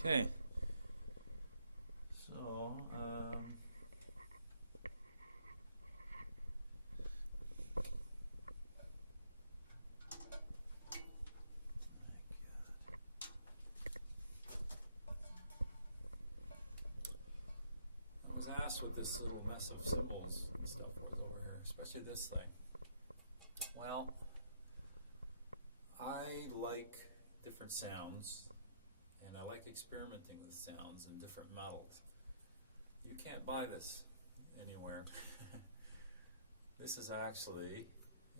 Okay, so I was asked what this little mess of cymbals and stuff was over here, especially this thing. Well, I like different sounds, and I like experimenting with sounds and different metals. You can't buy this anywhere. This is actually,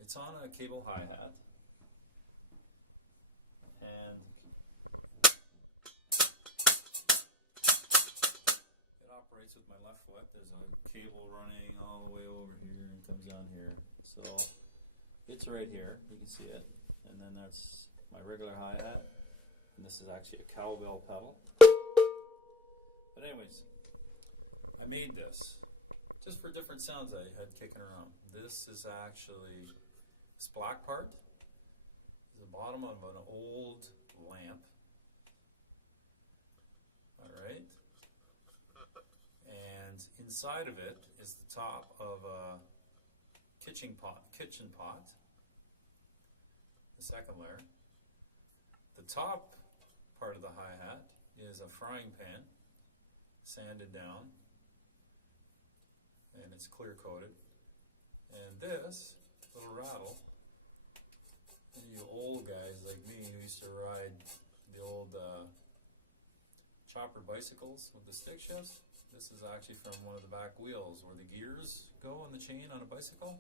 it's on a cable hi-hat, and it operates with my left foot. There's a cable running all the way over here and comes down here. So it's right here, you can see it, and then that's my regular hi-hat, and this is actually a cowbell pedal. But anyways, I made this just for different sounds I had kicking around. This is actually, this black part is the bottom of an old lamp. Alright. And inside of it is the top of a kitchen pot. The second layer. The top part of the hi-hat is a frying pan, sanded down, and it's clear coated. And this little rattle, and you old guys like me who used to ride the old chopper bicycles with the stick shifts, this is actually from one of the back wheels where the gears go on the chain on a bicycle.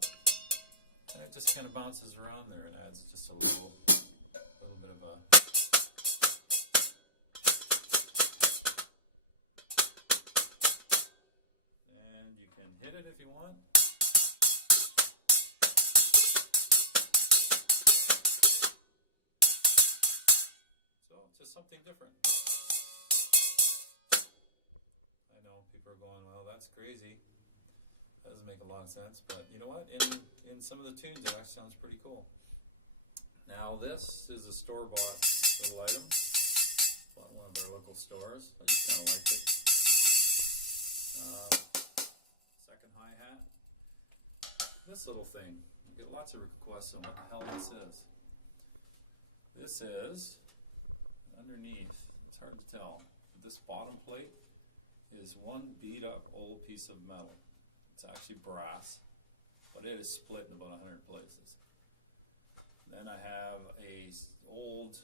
And it just kind of bounces around there and adds just a little bit of a hit it if you want. So, just something different. I know people are going, well, that's crazy. That doesn't make a lot of sense, but you know what? In some of the tunes, it actually sounds pretty cool. Now, this is a store-bought little item. Bought one of our local stores. I just kind of liked it. Second hi-hat. This little thing. You get lots of requests on what the hell this is. This is underneath. It's hard to tell. This bottom plate is one beat up old piece of metal. It's actually brass, but it is split in about 100 places. Then I have a old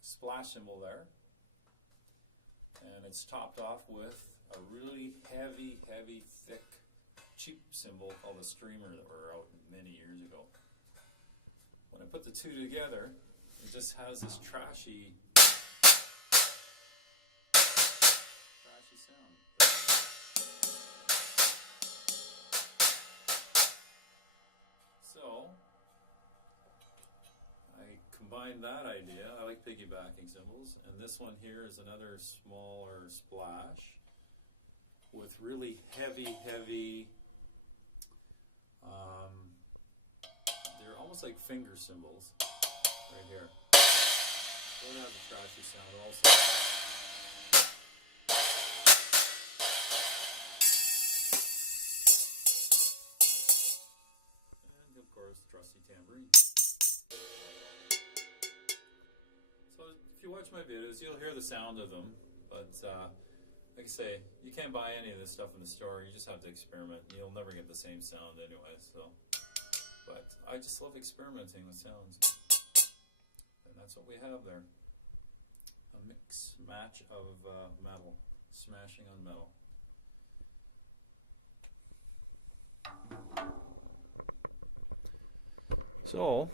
splash cymbal there. And it's topped off with a really heavy, thick, cheap cymbal called a streamer that were out many years ago. When I put the two together, it just has this trashy sound. So, I combined that idea. I like piggybacking cymbals, and this one here is another smaller splash with really heavy, they're almost like finger cymbals right here. So it has a trashy sound also. And of course, trusty tambourine. So if you watch my videos, you'll hear the sound of them, but like I say, you can't buy any of this stuff in the store. You just have to experiment. You'll never get the same sound anyway. So, but I just love experimenting with sounds, and that's what we have there. A match of metal, smashing on metal. So,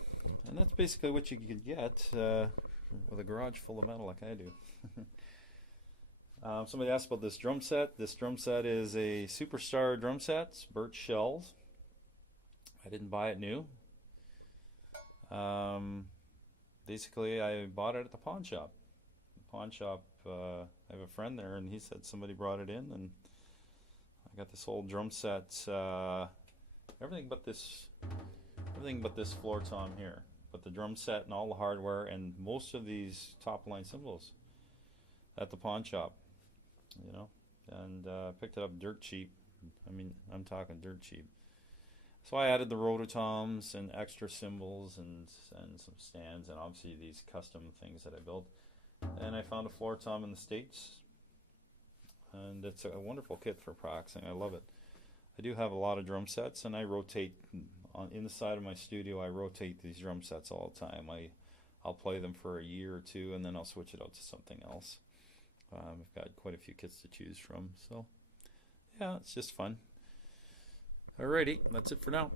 and that's basically what you could get with a garage full of metal like I do. Somebody asked about this drum set. This drum set is a Superstar drum set. It's birch shells. I didn't buy it new. Basically, I bought it at the pawn shop. The pawn shop, I have a friend there, and he said somebody brought it in, and I got this old drum set. Everything but this floor tom here. but the drum set and all the hardware and most of these top-line cymbals at the pawn shop, you know, and picked it up dirt cheap. I mean, I'm talking dirt cheap. So I added the rototoms and extra cymbals and some stands and obviously these custom things that I built. And I found a floor tom in the States, and it's a wonderful kit for practicing. I love it. I do have a lot of drum sets, and I rotate in the side of my studio. I rotate these drum sets all the time. I'll play them for a year or two, and then I'll switch it out to something else. I've got quite a few kits to choose from, so yeah, it's just fun. Alrighty, that's it for now.